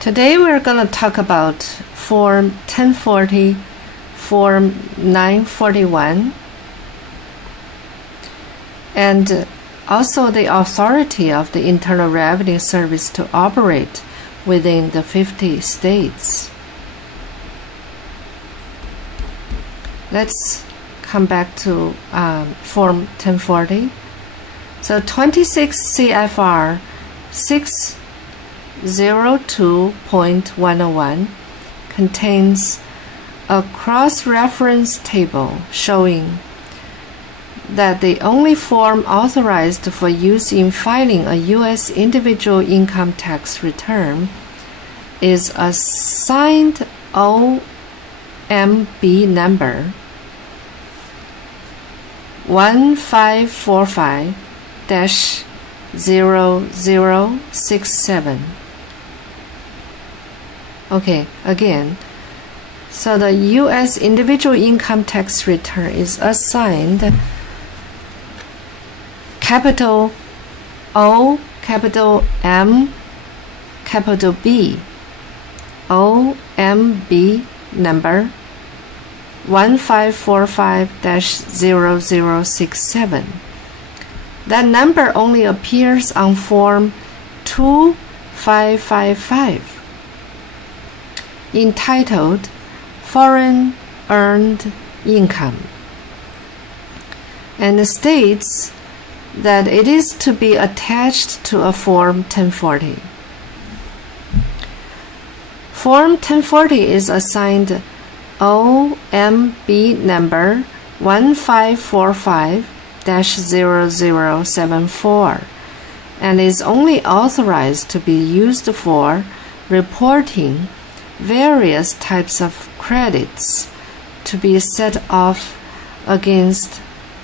Today we're going to talk about Form 1040, Form 941, and also the authority of the Internal Revenue Service to operate within the 50 states. Let's come back to Form 1040. So 26 CFR 602.101 contains a cross-reference table showing that the only form authorized for use in filing a U.S. individual income tax return is a signed OMB number 1545-0067. Okay, again. So the U.S. individual income tax return is assigned capital O, capital M, capital B, OMB number 1545-0067. That number only appears on Form 2555, entitled Foreign Earned Income, and states that it is to be attached to a Form 1040. Form 1040 is assigned OMB number 1545-0074 and is only authorized to be used for reporting various types of credits to be set off against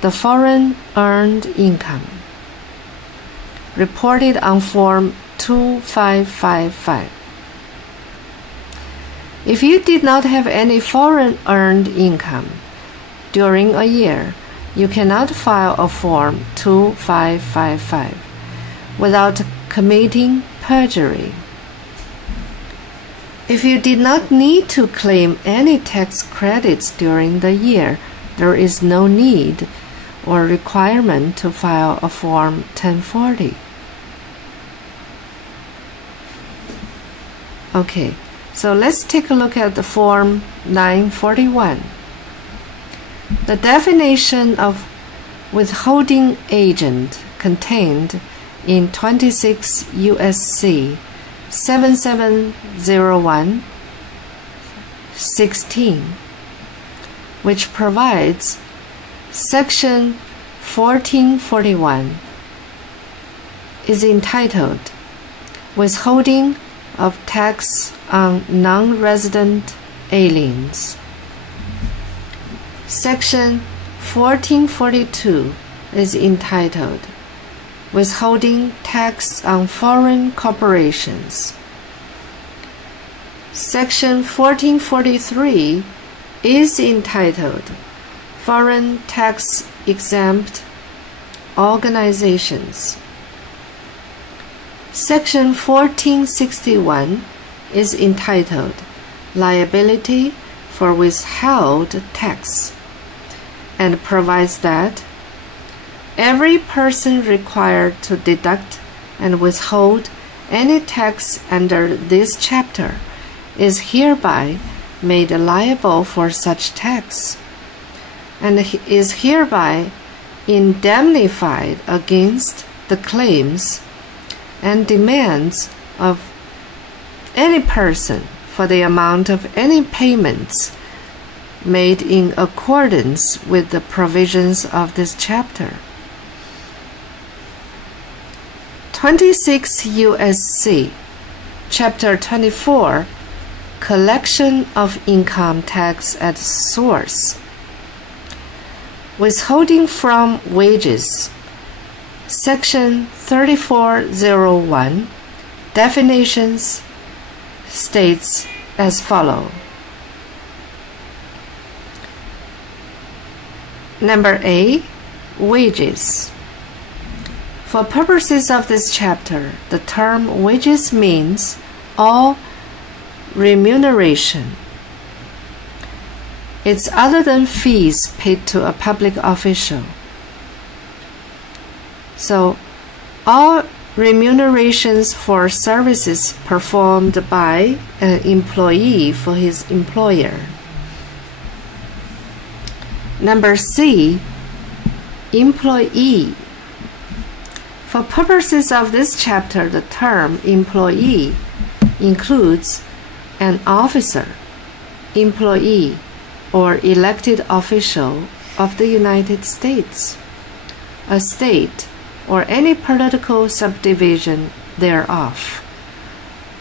the foreign earned income reported on Form 2555. If you did not have any foreign earned income during a year, you cannot file a Form 2555 without committing perjury. If you did not need to claim any tax credits during the year, there is no need or requirement to file a Form 1040. Okay, so let's take a look at the Form 941. The definition of withholding agent contained in 26 U.S.C. 7701(16), which provides Section 1441, is entitled Withholding of Tax on Non-Resident Aliens. Section 1442 is entitled Withholding Tax on Foreign Corporations. Section 1443 is entitled Foreign Tax Exempt Organizations. Section 1461 is entitled Liability for Withheld Tax and provides that every person required to deduct and withhold any tax under this chapter is hereby made liable for such tax and is hereby indemnified against the claims and demands of any person for the amount of any payments made in accordance with the provisions of this chapter. 26 U.S.C. Chapter 24, Collection of Income Tax at Source. Withholding from wages. Section 3401, definitions, states as follows. Number A, wages. For purposes of this chapter, the term wages means all remuneration. It's other than fees paid to a public official. So, all remunerations for services performed by an employee for his employer. Number C, employee. For purposes of this chapter, the term employee includes an officer, employee, or elected official of the United States, a state, or any political subdivision thereof,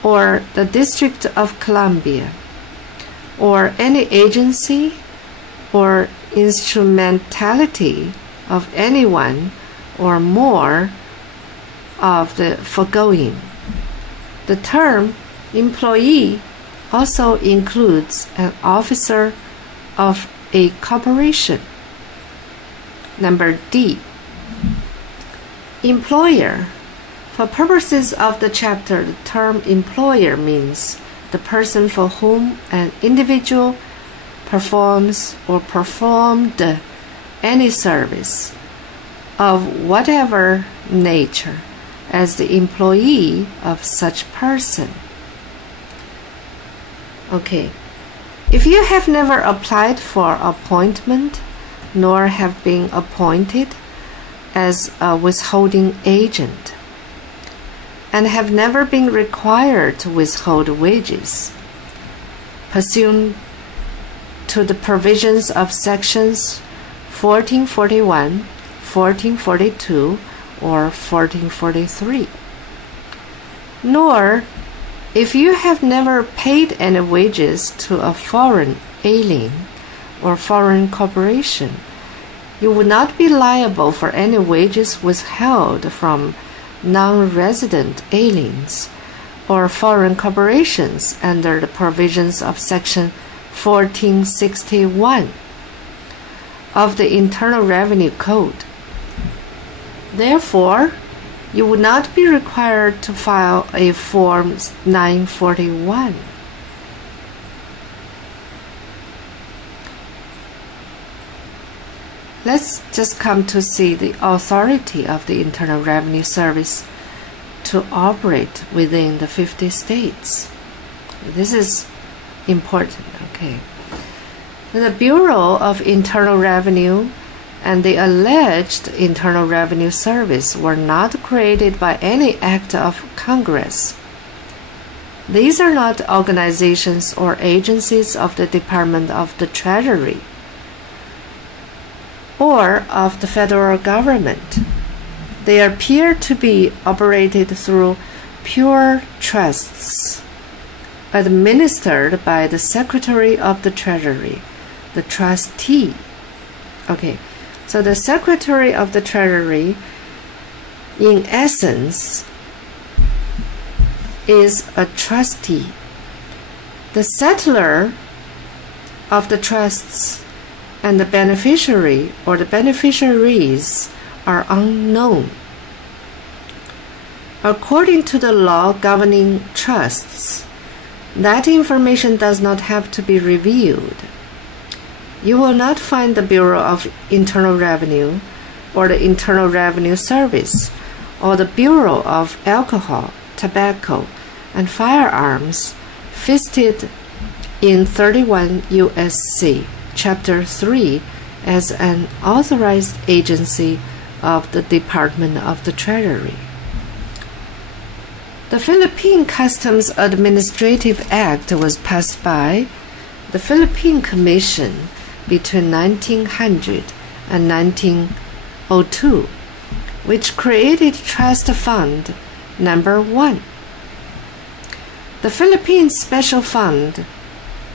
or the District of Columbia, or any agency or instrumentality of anyone or more of the foregoing. The term employee also includes an officer of a corporation. Number D, employer. For purposes of the chapter, the term employer means the person for whom an individual performs or performed any service of whatever nature as the employee of such person. Okay, if you have never applied for appointment nor have been appointed as a withholding agent and have never been required to withhold wages pursuant to the provisions of sections 1441, 1442, or 1443, nor if you have never paid any wages to a foreign alien or foreign corporation, you would not be liable for any wages withheld from non-resident aliens or foreign corporations under the provisions of Section 1461 of the Internal Revenue Code. Therefore, you would not be required to file a Form 941. Let's just come to see the authority of the Internal Revenue Service to operate within the 50 states. This is important, okay? The Bureau of Internal Revenue and the alleged Internal Revenue Service were not created by any act of Congress. These are not organizations or agencies of the Department of the Treasury or of the federal government. They appear to be operated through pure trusts administered by the Secretary of the Treasury, the trustee. Okay, so the Secretary of the Treasury, in essence, is a trustee. The settler of the trusts and the beneficiary or the beneficiaries are unknown. According to the law governing trusts, that information does not have to be revealed. You will not find the Bureau of Internal Revenue or the Internal Revenue Service or the Bureau of Alcohol, Tobacco, and Firearms listed in 31 U.S.C. Chapter 3 as an authorized agency of the Department of the Treasury. The Philippine Customs Administrative Act was passed by the Philippine Commission between 1900 and 1902, which created Trust Fund Number 1. The Philippine Special Fund,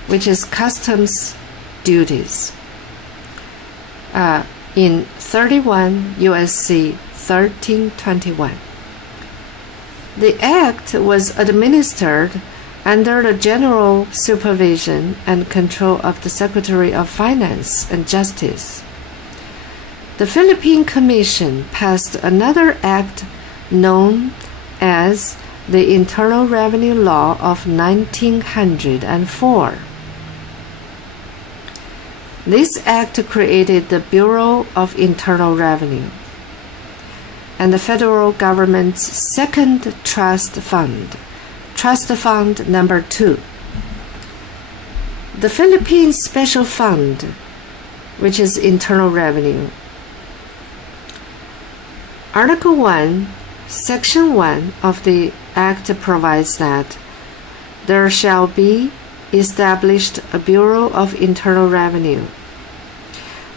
which is customs duties, in 31 U.S.C. 1321. The Act was administered under the general supervision and control of the Secretary of Finance and Justice. The Philippine Commission passed another act known as the Internal Revenue Law of 1904. This act created the Bureau of Internal Revenue and the federal government's second trust fund, Trust Fund Number 2. The Philippines Special Fund, which is Internal Revenue. Article 1, Section 1 of the Act provides that there shall be established a Bureau of Internal Revenue,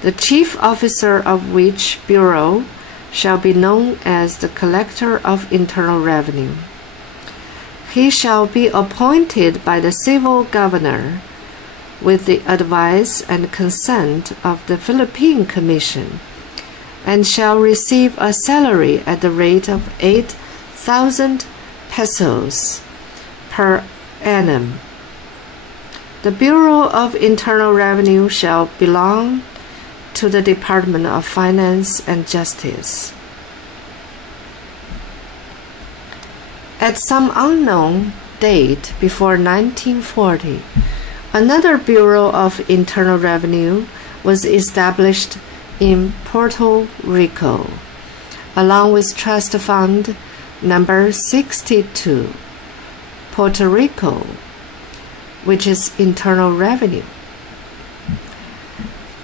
the chief officer of which bureau shall be known as the Collector of Internal Revenue. He shall be appointed by the civil governor with the advice and consent of the Philippine Commission, and shall receive a salary at the rate of 8,000 pesos per annum. The Bureau of Internal Revenue shall belong to the Department of Finance and Justice. At some unknown date before 1940, another Bureau of Internal Revenue was established in Puerto Rico, along with Trust Fund Number 62, Puerto Rico, which is Internal Revenue.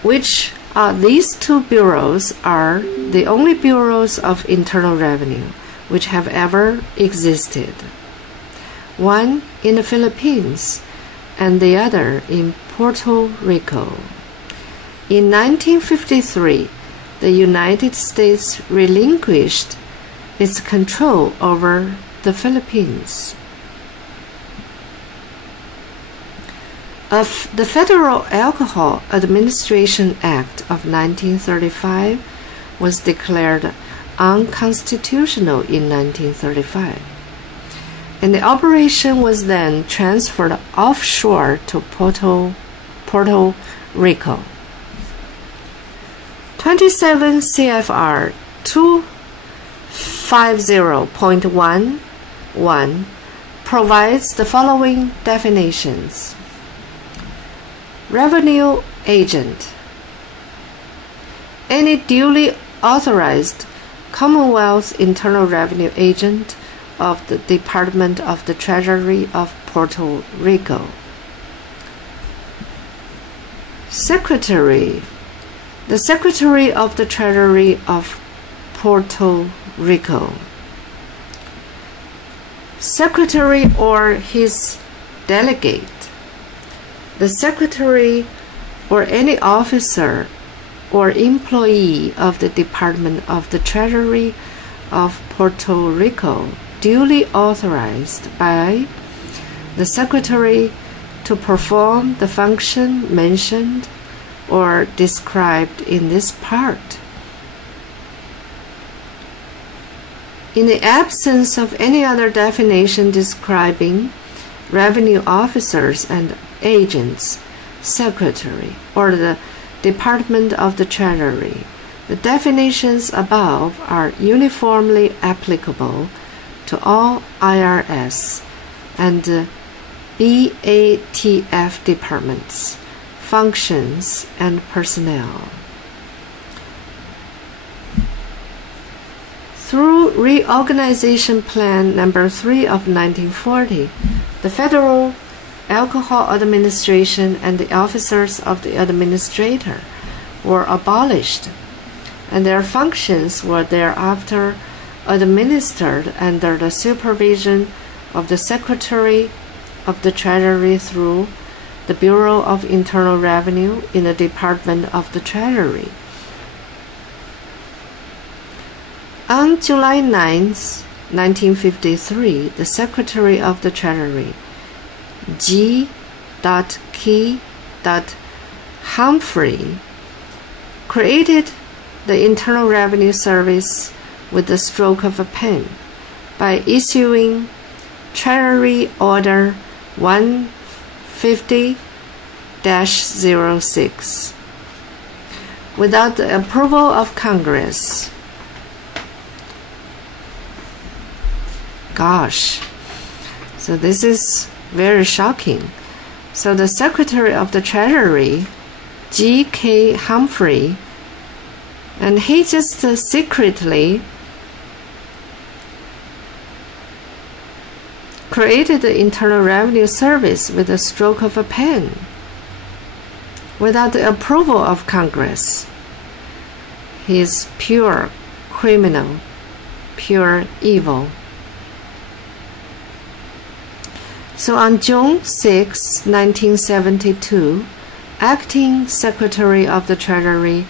These two bureaus are the only bureaus of Internal Revenue which have ever existed, one in the Philippines and the other in Puerto Rico. In 1953, the United States relinquished its control over the Philippines. The Federal Alcohol Administration Act of 1935 was declared unconstitutional in 1935, and the operation was then transferred offshore to Puerto Rico. 27 CFR 250.11 provides the following definitions. Revenue agent: any duly authorized Commonwealth Internal Revenue agent of the Department of the Treasury of Puerto Rico. Secretary: the Secretary of the Treasury of Puerto Rico. Secretary or his delegate: the Secretary or any officer or employee of the Department of the Treasury of Puerto Rico duly authorized by the Secretary to perform the function mentioned or described in this part. In the absence of any other definition describing revenue officers and agents, Secretary, or the Department of the Treasury, the definitions above are uniformly applicable to all IRS and BATF departments, functions, and personnel. Through Reorganization Plan Number 3 of 1940, the Federal Alcohol Administration and the officers of the administrator were abolished, and their functions were thereafter administered under the supervision of the Secretary of the Treasury through the Bureau of Internal Revenue in the Department of the Treasury. On July 9, 1953, the Secretary of the Treasury, G. Key. Humphrey, created the Internal Revenue Service with the stroke of a pen by issuing Treasury Order 150-06 without the approval of Congress. Gosh. So this is very shocking. So the Secretary of the Treasury, G.K. Humphrey, and he just secretly created the Internal Revenue Service with a stroke of a pen, without the approval of Congress. He is pure criminal, pure evil. So on June 6, 1972, Acting Secretary of the Treasury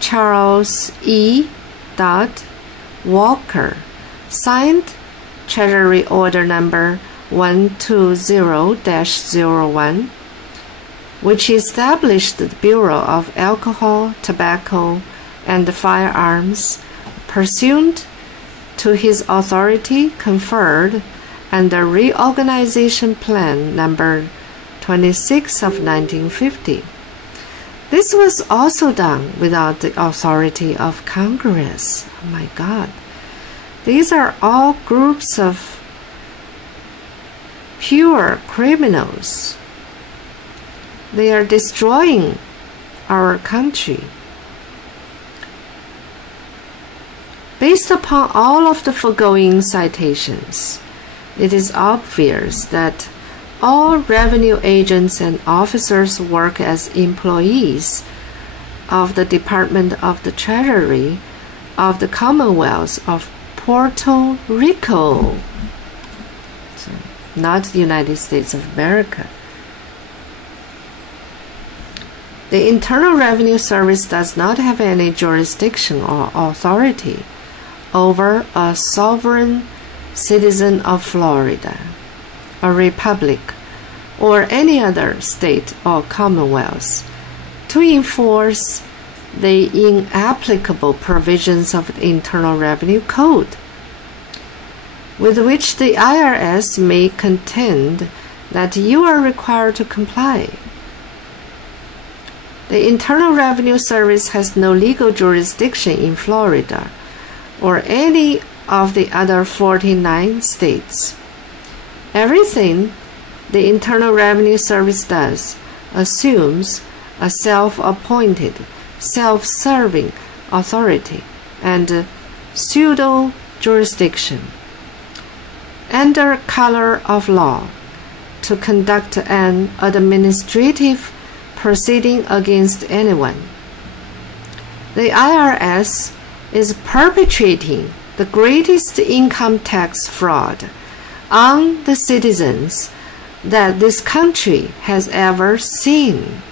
Charles E. Walker signed Treasury Order Number 120-01, which established the Bureau of Alcohol, Tobacco, and Firearms pursuant to his authority conferred under Reorganization Plan Number 26 of 1950. This was also done without the authority of Congress. Oh my God. These are all groups of pure criminals. They are destroying our country. Based upon all of the foregoing citations, it is obvious that all revenue agents and officers work as employees of the Department of the Treasury of the Commonwealth of Puerto Rico, so not the United States of America. The Internal Revenue Service does not have any jurisdiction or authority over a sovereign citizen of Florida, a republic, or any other state or commonwealth to enforce the inapplicable provisions of the Internal Revenue Code, with which the IRS may contend that you are required to comply. The Internal Revenue Service has no legal jurisdiction in Florida or any of the other 49 states. Everything the Internal Revenue Service does assumes a self-appointed, self-serving authority and pseudo-jurisdiction under color of law to conduct an administrative proceeding against anyone. The IRS is perpetrating the greatest income tax fraud on the citizens that this country has ever seen.